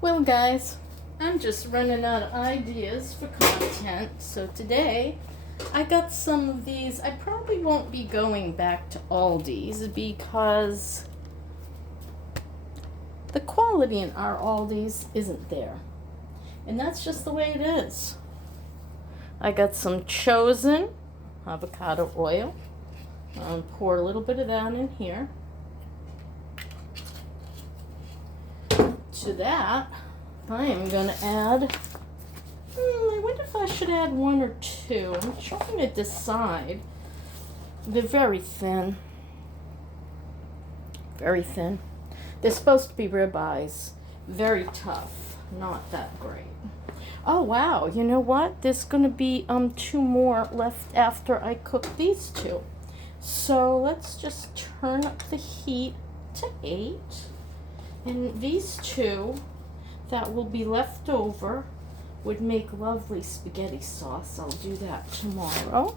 Well, guys, I'm just running out of ideas for content, so today I got some of these. I probably won't be going back to Aldi's because the quality in our Aldi's isn't there, and that's just the way it is. I got some Chosen avocado oil. I'll pour a little bit of that in here. To that, I am going to add, I wonder if I should add one or two. I'm trying to decide. They're very thin. Very thin. They're supposed to be ribeyes. Very tough. Not that great. Oh, wow. You know what? There's going to be two more left after I cook these two. So let's just turn up the heat to 8. And these two that will be left over would make lovely spaghetti sauce. I'll do that tomorrow.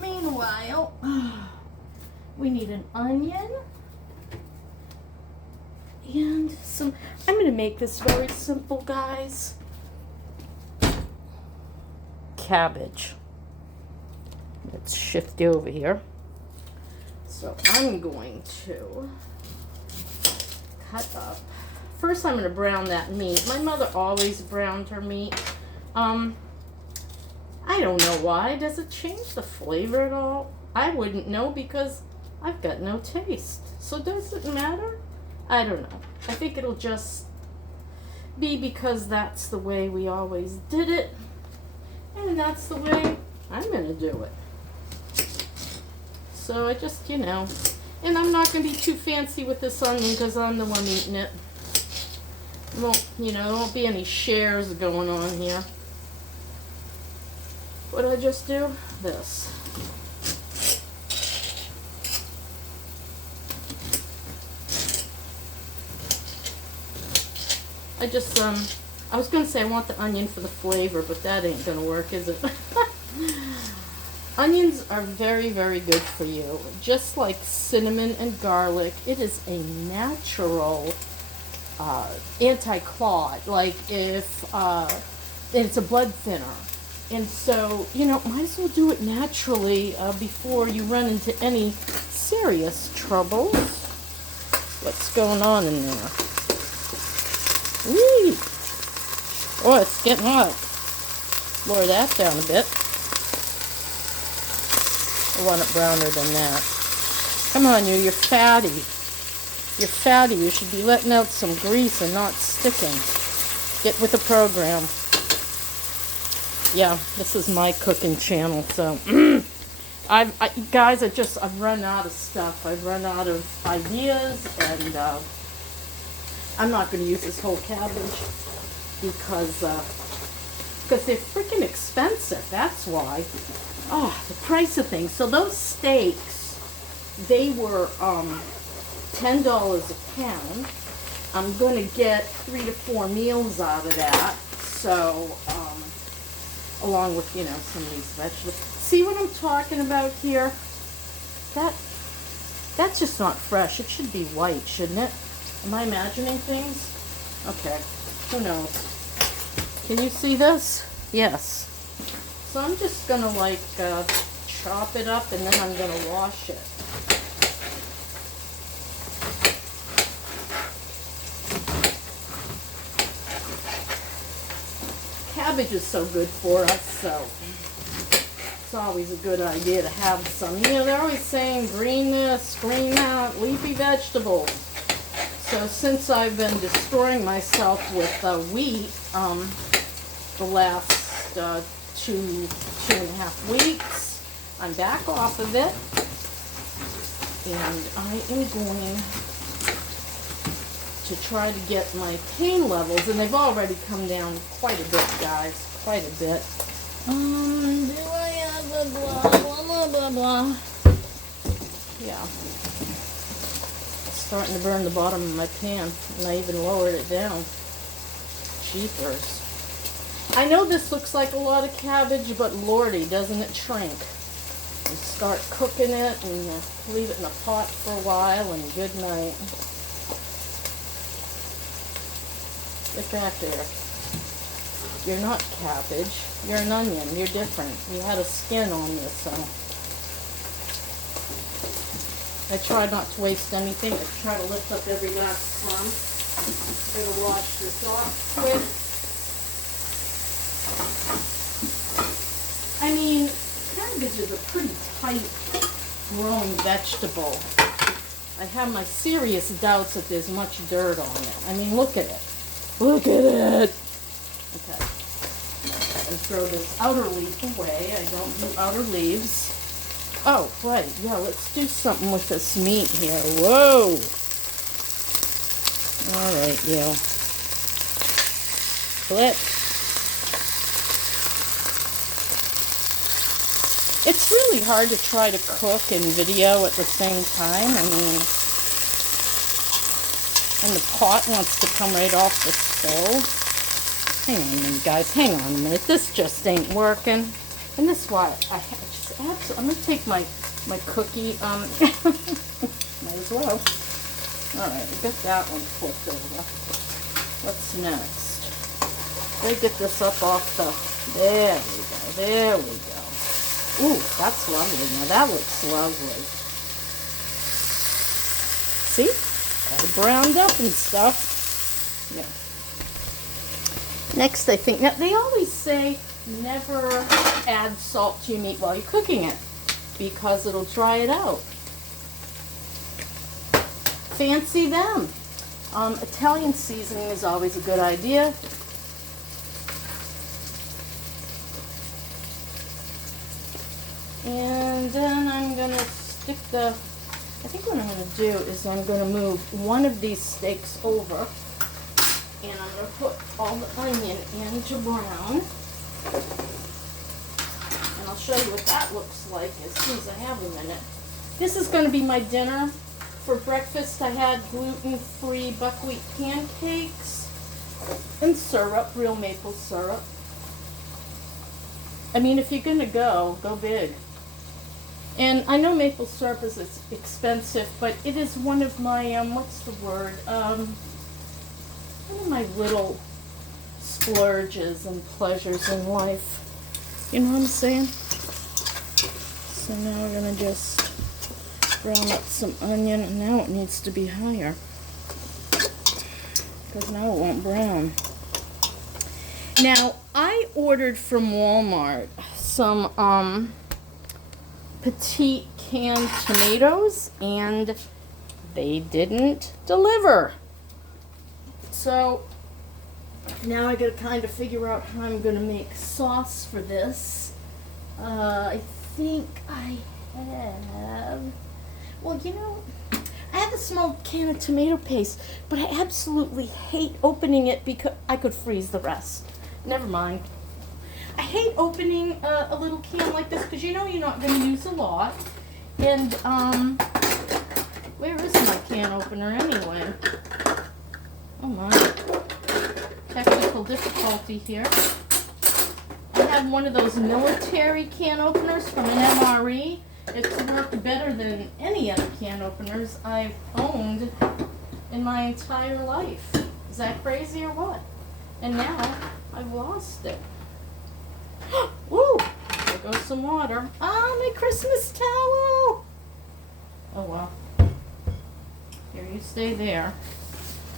Meanwhile, we need an onion and some. I'm going to make this very simple, guys. Cabbage. Let's shift over here. So I'm going to cut up. First, I'm going to brown that meat. My mother always browned her meat. I don't know why. Does it change the flavor at all? I wouldn't know because I've got no taste. So does it matter? I don't know. I think it'll just be because that's the way we always did it. And that's the way I'm going to do it. So I just, and I'm not going to be too fancy with this onion because I'm the one eating it. There won't be any shares going on here. What did I just do? This. I was going to say I want the onion for the flavor, but that ain't going to work, is it? Onions are very, very good for you. Just like cinnamon and garlic, it is a natural anti-clot. Like if it's a blood thinner. And so, might as well do it naturally before you run into any serious troubles. What's going on in there? Whee! Oh, it's getting hot. Lower that down a bit. I want it browner than that. Come on, you're fatty. You're fatty. You should be letting out some grease and not sticking. Get with the program. Yeah, this is my cooking channel, so I've run out of stuff. I've run out of ideas, and I'm not going to use this whole cabbage because they're freaking expensive. That's why. Oh, the price of things. So those steaks, they were $10 a pound. I'm going to get 3 to 4 meals out of that. So, along with, some of these vegetables. See what I'm talking about here? That's just not fresh. It should be white, shouldn't it? Am I imagining things? Okay. Who knows? Can you see this? Yes. So I'm just going to chop it up and then I'm going to wash it. Cabbage is so good for us, so it's always a good idea to have some. They're always saying green this, green that, leafy vegetables. So since I've been destroying myself with wheat the last 2.5 weeks, I'm back off of it, and I am going to try to get my pain levels, and they've already come down quite a bit, guys, quite a bit. Do I have a blah, blah, blah, blah, blah. Yeah. It's starting to burn the bottom of my pan, and I even lowered it down. Jeepers. I know this looks like a lot of cabbage, but lordy, doesn't it shrink? You start cooking it and you leave it in a pot for a while and good night. Get back there. You're not cabbage. You're an onion. You're different. You had a skin on you, so. I try not to waste anything. I try to lift up every last crumb. I'm going to wash this off quick. I mean, cabbage is a pretty tight growing vegetable. I have my serious doubts that there's much dirt on it. I mean, look at it. Look at it. Okay. And throw this outer leaf away. I don't do outer leaves. Oh, right. Yeah, let's do something with this meat here. Whoa. All right, yeah. Flip. It's really hard to try to cook and video at the same time. I mean, and the pot wants to come right off the stove. Hang on a minute, guys. Hang on a minute. This just ain't working. And this is why I just absolutely. I'm gonna take my cookie. Might as well. All right, I got that one flipped over. What's next? Let me get this up off the. There we go. There we go. Ooh, that's lovely. Now that looks lovely. See? All browned up and stuff. Yeah. Next, I think, now they always say never add salt to your meat while you're cooking it because it'll dry it out. Fancy them. Italian seasoning is always a good idea. And then I'm going to stick I think what I'm going to do is I'm going to move one of these steaks over. And I'm going to put all the onion into brown. And I'll show you what that looks like as soon as I have a minute. This is going to be my dinner. For breakfast, I had gluten-free buckwheat pancakes and syrup, real maple syrup. I mean, if you're going to go big. And I know maple syrup is expensive, but it is one of my, what's the word? One of my little splurges and pleasures in life. You know what I'm saying? So now we're going to just brown up some onion. And now it needs to be higher. Because now it won't brown. Now, I ordered from Walmart some petite canned tomatoes. And they didn't deliver. So now I gotta kind of figure out how I'm gonna make sauce for this. I think I have, well, you know, I have a small can of tomato paste, but I absolutely hate opening it because I could freeze the rest. Never mind. I hate opening a little can like this because you know you're not gonna use a lot. And where is my can opener anyway? Oh my, technical difficulty here. I had one of those military can openers from an MRE. It's worked better than any other can openers I've owned in my entire life. Is that crazy or what? And now I've lost it. Woo! There goes some water. Ah, my Christmas towel! Oh well. Here, you stay there.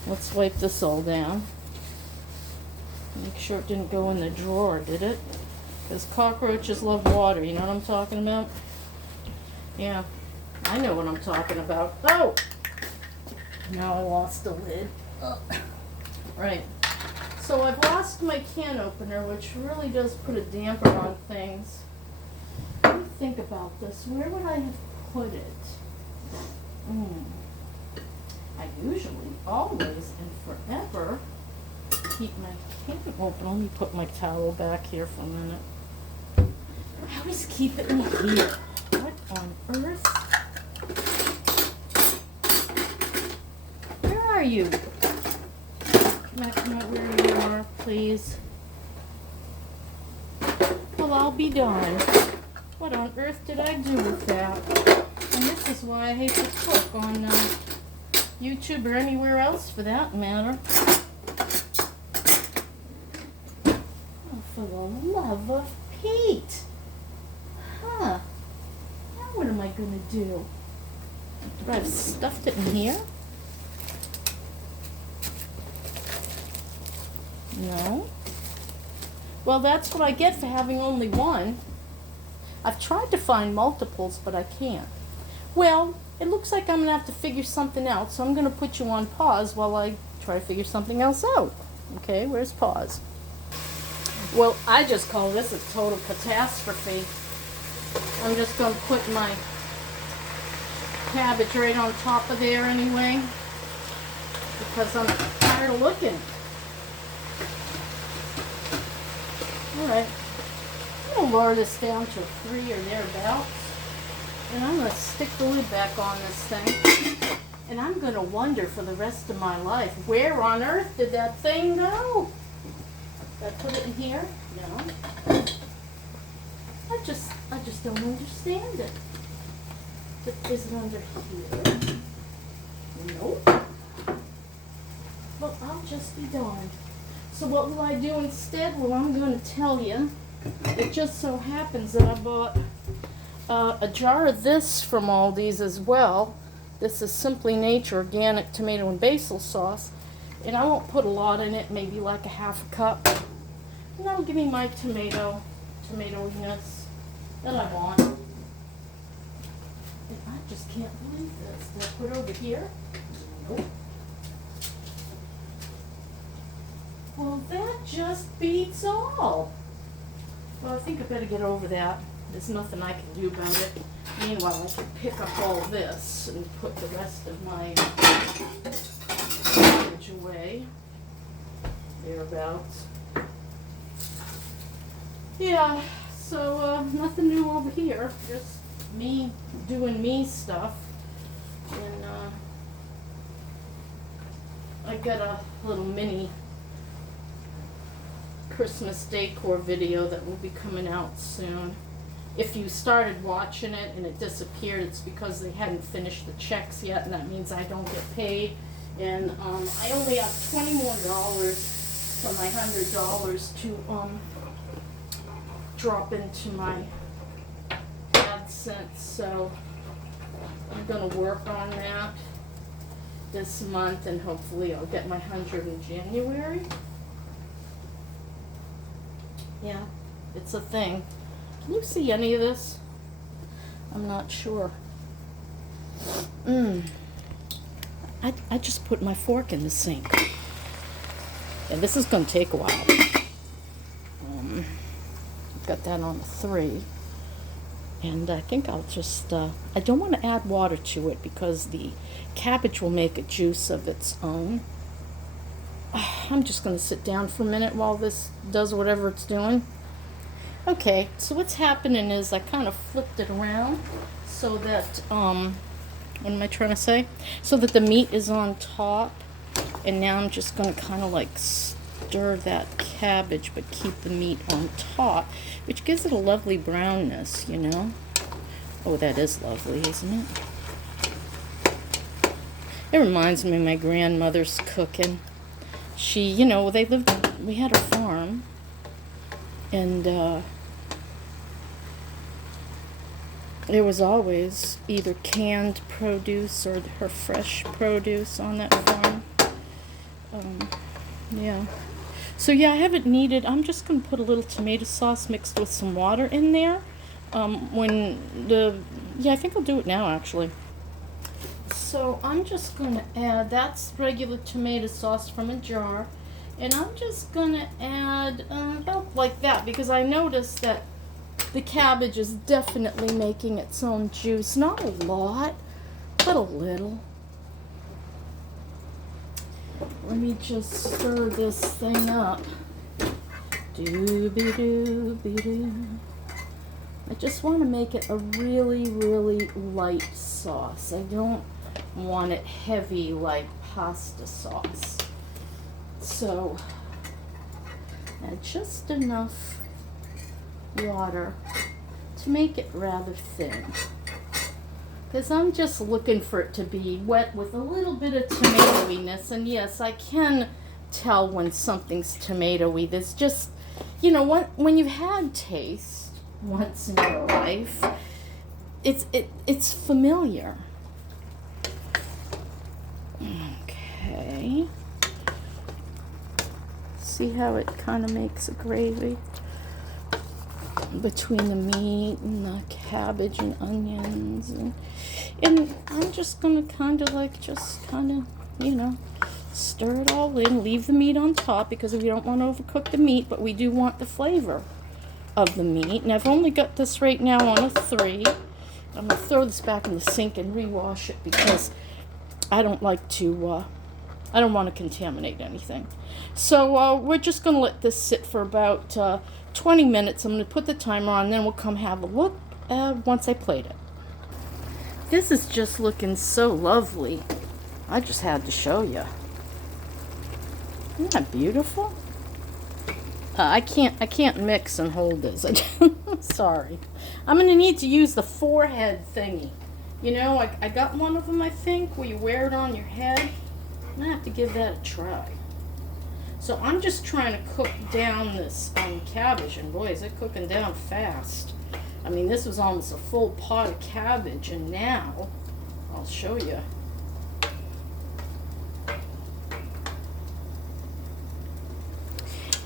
Let's wipe this all down. Make sure it didn't go in the drawer, did it? Because cockroaches love water, you know what I'm talking about? Yeah, I know what I'm talking about. Oh! Now I lost the lid. Right. So I've lost my can opener, which really does put a damper on things. Let me think about this. Where would I have put it? I usually, always, and forever keep my can open. Let me put my towel back here for a minute. I always keep it in here. What on earth? Where are you? Come out where you are, please. Well, I'll be darned. What on earth did I do with that? And this is why I hate to cook on YouTube or anywhere else for that matter. Oh, for the love of Pete! Huh. Now what am I going to do? Do I have stuffed it in here? No. Well, that's what I get for having only one. I've tried to find multiples, but I can't. Well, it looks like I'm going to have to figure something out, so I'm going to put you on pause while I try to figure something else out. Okay, where's pause? Well, I just call this a total catastrophe. I'm just going to put my cabbage right on top of there anyway, because I'm tired of looking. Alright, I'm going to lower this down to a 3 or thereabouts, and I'm going to stick the lid back on this thing, and I'm going to wonder for the rest of my life, where on earth did that thing go? Did I put it in here? No. I just don't understand it. Is it under here? Nope. Well, I'll just be darned. So what will I do instead? Well, I'm going to tell you. It just so happens that I bought a jar of this from Aldi's as well. This is Simply Nature organic tomato and basil sauce. And I won't put a lot in it, maybe like a half a cup. And that'll give me my tomatoiness that I want. And I just can't believe this. Did I put it over here? Nope. Well, that just beats all. Well, I think I better get over that. There's nothing I can do about it. Meanwhile, I can pick up all this and put the rest of my garbage away. Thereabouts. Yeah, so nothing new over here. Just me doing me stuff. And I got a little mini Christmas decor video that will be coming out soon. If you started watching it and it disappeared, it's because they hadn't finished the checks yet, and that means I don't get paid. And I only have $20 more from my $100 to drop into my AdSense, so I'm gonna work on that this month, and hopefully I'll get my 100 in January. Yeah, it's a thing. Can you see any of this? I'm not sure. I just put my fork in the sink. And this is going to take a while. Got that on a 3. And I think I'll just, I don't want to add water to it because the cabbage will make a juice of its own. I'm just going to sit down for a minute while this does whatever it's doing. Okay, so what's happening is I kind of flipped it around so that, what am I trying to say? So that the meat is on top. And now I'm just going to kind of like stir that cabbage but keep the meat on top, which gives it a lovely brownness, you know. Oh, that is lovely, isn't it? It reminds me of my grandmother's cooking. She, you know, we had a farm, and there was always either canned produce or her fresh produce on that farm. Yeah. So yeah, I haven't needed, I'm just going to put a little tomato sauce mixed with some water in there. Yeah, I think I'll do it now actually. So I'm just going to add, that's regular tomato sauce from a jar, and I'm just going to add about like that, because I noticed that the cabbage is definitely making its own juice. Not a lot, but a little. Let me just stir this thing up. Doo-be-doo-be-doo. I just want to make it a really, really light sauce. I don't want it heavy like pasta sauce. So, add just enough water to make it rather thin. Because I'm just looking for it to be wet with a little bit of tomatoiness. And yes, I can tell when something's tomatoey. There's just, you know, when you've had taste once in your life, it's familiar. Okay. See how it kind of makes a gravy between the meat and the cabbage and onions, and I'm just gonna kind of you know, stir it all in, leave the meat on top because we don't want to overcook the meat, but we do want the flavor of the meat. And I've only got this right now on a 3. I'm gonna throw this back in the sink and rewash it because I don't like to I don't want to contaminate anything. So we're just going to let this sit for about 20 minutes. I'm going to put the timer on, then we'll come have a look once I plate it. This is just looking so lovely. I just had to show you. Isn't that beautiful? I can't mix and hold this. Sorry. I'm going to need to use the forehead thingy. You know, I got one of them, I think, where you wear it on your head. I'm going to have to give that a try. So I'm just trying to cook down this cabbage, and boy, is it cooking down fast. I mean, this was almost a full pot of cabbage, and now, I'll show you.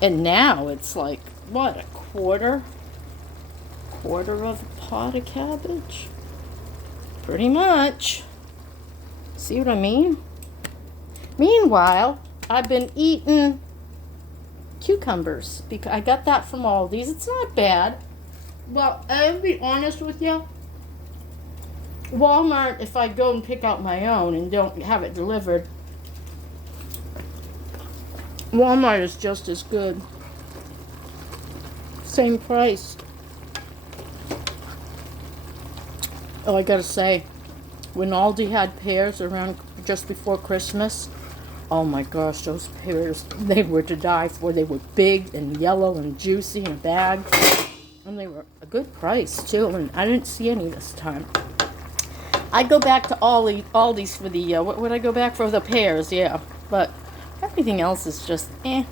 And now it's like, what, a quarter of a pot of cabbage? Pretty much. See what I mean? Meanwhile, I've been eating cucumbers because I got that from Aldi's. It's not bad. Well, I'll be honest with you. Walmart, if I go and pick out my own and don't have it delivered, Walmart is just as good. Same price. Oh, I gotta say, when Aldi had pears around just before Christmas, oh my gosh, those pears, they were to die for. They were big and yellow and juicy in a bag. And they were a good price, too. And I didn't see any this time. I go back to Aldi's for the, what would I go back for? The pears, yeah. But everything else is just, I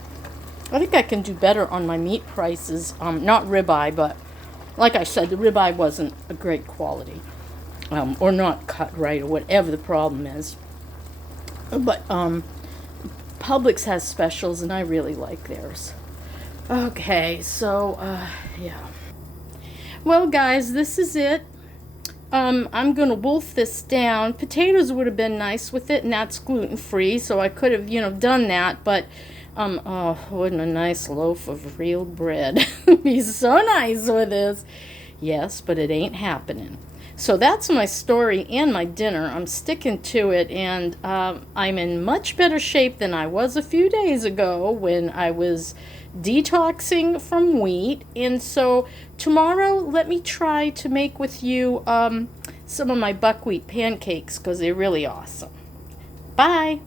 think I can do better on my meat prices. Not ribeye, but like I said, the ribeye wasn't a great quality. Or not cut right, or whatever the problem is. But, Publix has specials, and I really like theirs. Okay, so, yeah. Well, guys, this is it. I'm going to wolf this down. Potatoes would have been nice with it, and that's gluten-free, so I could have, you know, done that. But, oh, wouldn't a nice loaf of real bread be so nice with this? Yes, but it ain't happening. So that's my story and my dinner. I'm sticking to it, and I'm in much better shape than I was a few days ago when I was detoxing from wheat. And so tomorrow, let me try to make with you some of my buckwheat pancakes because they're really awesome. Bye.